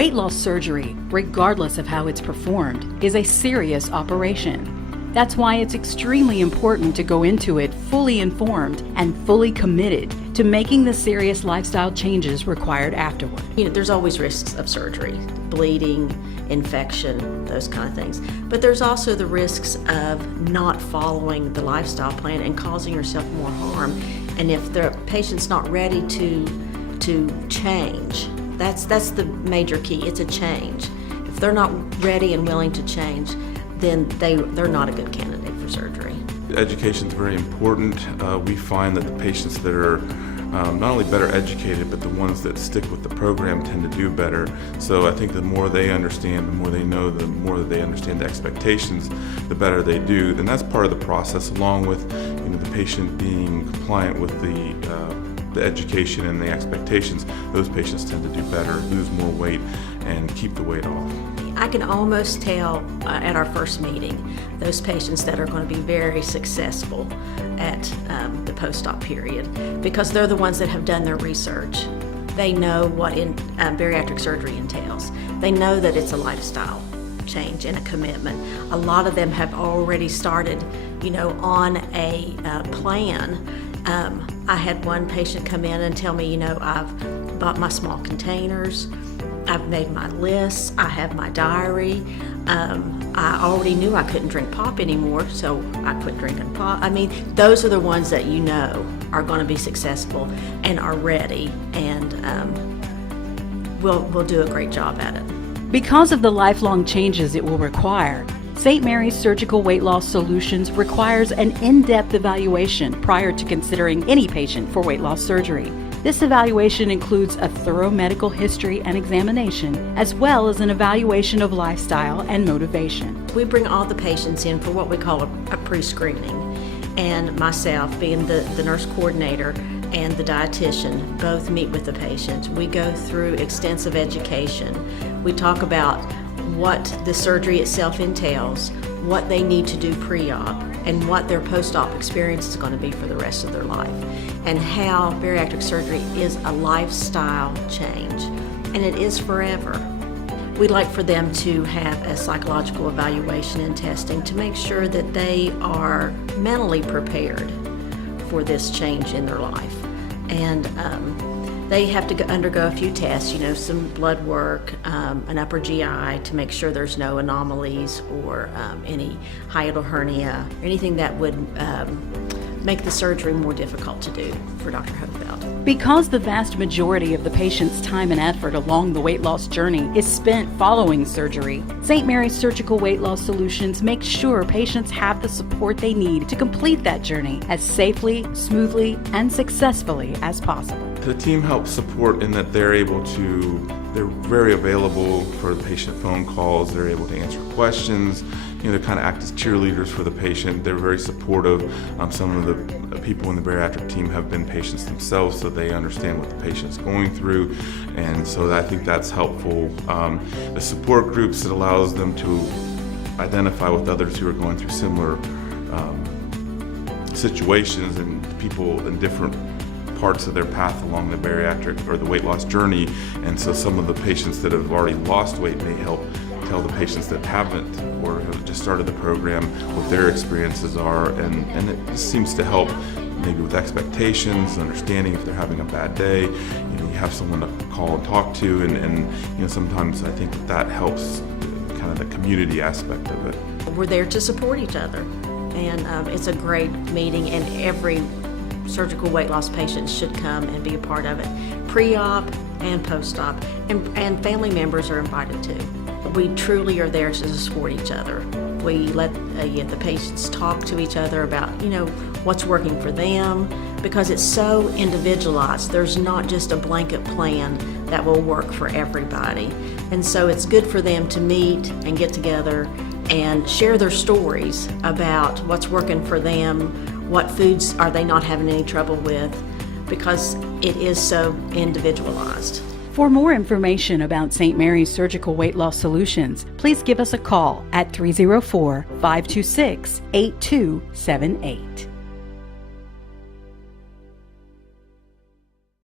Weight loss surgery, regardless of how it's performed, is a serious operation. That's why it's extremely important to go into it fully informed and fully committed to making the serious lifestyle changes required afterward. There's always risks of surgery, bleeding, infection, those kind of things. But there's also the risks of not following the lifestyle plan and causing yourself more harm. And if the patient's not ready to change, that's the major key. It's a change. If they're not ready and willing to change, then they're not a good candidate for surgery. Education is very important. We find that the patients that are not only better educated, but the ones that stick with the program tend to do better. So I think the more they understand, the more they know, the more that they understand the expectations, the better they do. And that's part of the process, along with the patient being compliant with the education and the expectations. Those patients tend to do better, lose more weight, and keep the weight off. I can almost tell at our first meeting those patients that are going to be very successful at the post-op period, because they're the ones that have done their research. They know what bariatric surgery entails. They know that it's a lifestyle change and a commitment. A lot of them have already started, on a plan. I had one patient come in and tell me, I've bought my small containers, I've made my lists, I have my diary. I already knew I couldn't drink pop anymore, so I quit drinking pop. Those are the ones that are going to be successful and are ready, and will do a great job at it. Because of the lifelong changes it will require, St. Mary's Surgical Weight Loss Solutions requires an in-depth evaluation prior to considering any patient for weight loss surgery. This evaluation includes a thorough medical history and examination, as well as an evaluation of lifestyle and motivation. We bring all the patients in for what we call a pre-screening, and myself, being the nurse coordinator and the dietitian, both meet with the patient. We go through extensive education. We talk about what the surgery itself entails, what they need to do pre-op, and what their post-op experience is going to be for the rest of their life, and how bariatric surgery is a lifestyle change, and it is forever. We'd like for them to have a psychological evaluation and testing to make sure that they are mentally prepared for this change in their life. And they have to undergo a few tests, some blood work, an upper GI to make sure there's no anomalies or any hiatal hernia, or anything that would make the surgery more difficult to do for Dr. Hofeld. Because the vast majority of the patient's time and effort along the weight loss journey is spent following surgery, St. Mary's Surgical Weight Loss Solutions makes sure patients have the support they need to complete that journey as safely, smoothly, and successfully as possible. The team helps support in that they're very available for the patient phone calls, they're able to answer questions, they kind of act as cheerleaders for the patient. They're very supportive. Some of the people in the bariatric team have been patients themselves, so they understand what the patient's going through, and so I think that's helpful. The support groups, it allows them to identify with others who are going through similar situations, and people in different parts of their path along the bariatric or the weight loss journey, and so some of the patients that have already lost weight may help tell the patients that haven't or have just started the program what their experiences are, and it just seems to help maybe with expectations, understanding if they're having a bad day, you have someone to call and talk to, and sometimes I think that helps kind of the community aspect of it. We're there to support each other, and it's a great meeting, and every surgical weight loss patient should come and be a part of it, pre-op and post-op, and family members are invited too. We truly are there to support each other. We let the patients talk to each other about what's working for them, because it's so individualized. There's not just a blanket plan that will work for everybody, and so it's good for them to meet and get together and share their stories about what's working for them, what foods are they not having any trouble with, because it is so individualized. For more information about St. Mary's Surgical Weight Loss Solutions, please give us a call at 304-526-8278.